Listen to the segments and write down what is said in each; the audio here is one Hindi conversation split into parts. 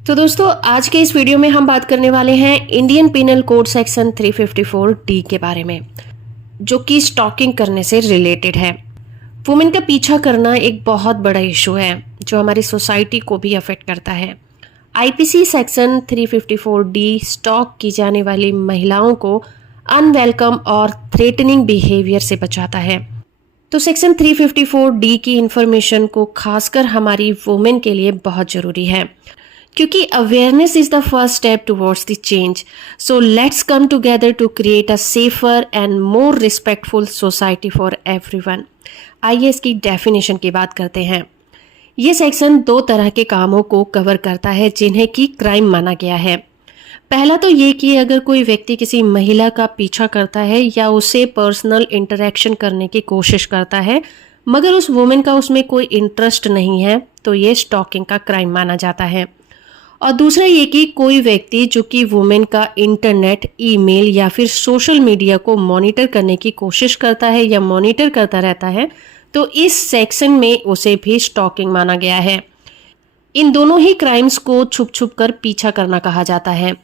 तो दोस्तों आज के इस वीडियो में हम बात करने वाले हैं Indian penal code section 354 D के बारे में, जो कि स्टॉकिंग करने से रिलेटेड है। वुमेन का पीछा करना एक बहुत बड़ा इशू है जो हमारी सोसाइटी को भी अफेक्ट करता है। आईपीसी सेक्शन 354 डी स्टॉक की जाने वाली महिलाओं को अनवेलकम और थ्रेटनिंग बिहेवियर से बचाता है। तो सेक्शन 354 डी की इंफॉर्मेशन को खासकर हमारी वुमेन के लिए बहुत ज़रूरी है, क्योंकि awareness is the first step towards the change. So let's come together to create a safer and more respectful society for everyone. आइए इसकी डेफिनेशन की बात करते हैं। ये सेक्शन दो तरह के कामों को कवर करता है जिन्हें कि क्राइम माना गया है। पहला तो ये कि अगर कोई व्यक्ति किसी महिला का पीछा करता है या उसे पर्सनल इंटरेक्शन करने की कोशिश करता है मगर उस वुमेन का उसमें कोई इंटरेस्ट नहीं है, तो ये स्टॉकिंग का क्राइम माना जाता है। और दूसरा ये कि कोई व्यक्ति जो कि वुमेन का इंटरनेट, ईमेल या फिर सोशल मीडिया को मॉनिटर करने की कोशिश करता है या मॉनिटर करता रहता है, तो इस सेक्शन में उसे भी स्टॉकिंग माना गया है। इन दोनों ही क्राइम्स को छुप छुप कर पीछा करना कहा जाता है।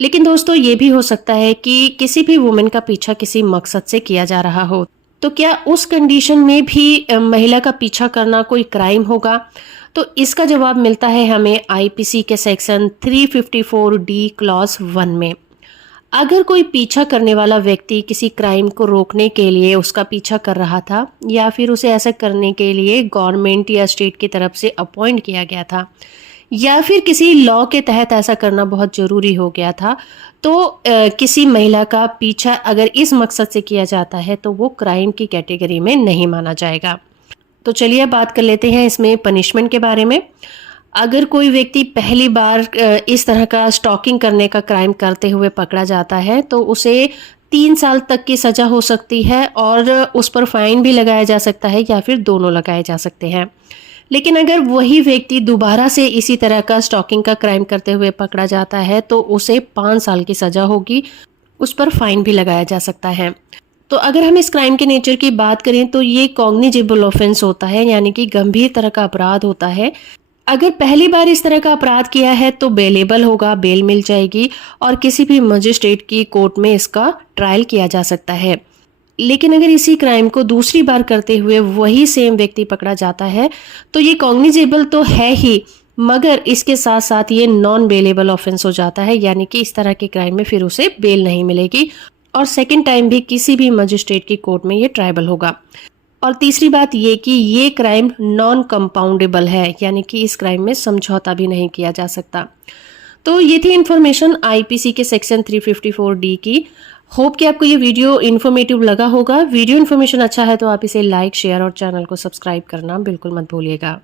लेकिन दोस्तों ये भी हो सकता है कि किसी भी वुमेन का पीछा किसी मकसद से किया जा रहा हो, तो क्या उस कंडीशन में भी महिला का पीछा करना कोई क्राइम होगा? तो इसका जवाब मिलता है हमें आईपीसी के सेक्शन 354 डी क्लॉज 1 में। अगर कोई पीछा करने वाला व्यक्ति किसी क्राइम को रोकने के लिए उसका पीछा कर रहा था या फिर उसे ऐसा करने के लिए गवर्नमेंट या स्टेट की तरफ से अपॉइंट किया गया था या फिर किसी लॉ के तहत ऐसा करना बहुत ज़रूरी हो गया था, तो किसी महिला का पीछा अगर इस मकसद से किया जाता है तो वो क्राइम की कैटेगरी में नहीं माना जाएगा। तो चलिए बात कर लेते हैं इसमें पनिशमेंट के बारे में। अगर कोई व्यक्ति पहली बार इस तरह का स्टॉकिंग करने का क्राइम करते हुए पकड़ा जाता है तो उसे 3 साल तक की सज़ा हो सकती है और उस पर फाइन भी लगाया जा सकता है या फिर दोनों लगाए जा सकते हैं। लेकिन अगर वही व्यक्ति दोबारा से इसी तरह का स्टॉकिंग का क्राइम करते हुए पकड़ा जाता है तो उसे 5 साल की सज़ा होगी, उस पर फाइन भी लगाया जा सकता है। तो अगर हम इस क्राइम के नेचर की बात करें तो ये कॉग्निजेबल ऑफेंस होता है, यानी कि गंभीर तरह का अपराध होता है। अगर पहली बार इस तरह का अपराध किया है तो बेलेबल होगा, बेल मिल जाएगी और किसी भी मजिस्ट्रेट की कोर्ट में इसका ट्रायल किया जा सकता है। लेकिन अगर इसी क्राइम को दूसरी बार करते हुए वही सेम व्यक्ति पकड़ा जाता है तो ये कॉग्निजेबल तो है ही, मगर इसके साथ साथ ये नॉन बेलेबल ऑफेंस हो जाता है, यानी कि इस तरह के क्राइम में फिर उसे बेल नहीं मिलेगी और सेकंड टाइम भी किसी भी मजिस्ट्रेट की कोर्ट में ये ट्रायबल होगा। और तीसरी बात ये कि ये क्राइम नॉन कंपाउंडेबल है, यानी कि इस क्राइम में समझौता भी नहीं किया जा सकता। तो ये थी इन्फॉर्मेशन आईपीसी के सेक्शन 354 डी की। होप कि आपको ये वीडियो इन्फॉर्मेटिव लगा होगा। वीडियो इन्फॉर्मेशन अच्छा है तो आप इसे लाइक, शेयर और चैनल को सब्सक्राइब करना बिल्कुल मत भूलिएगा।